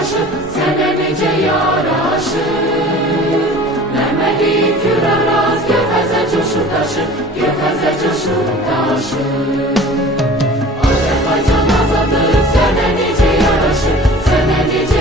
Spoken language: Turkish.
taşı, sene nece yaraşır. Mehmedi Küraraz, Gövheze coşun taşı, Gövheze coşun taşı. Azerbaycan azadır, sene nece yaraşır, sene nece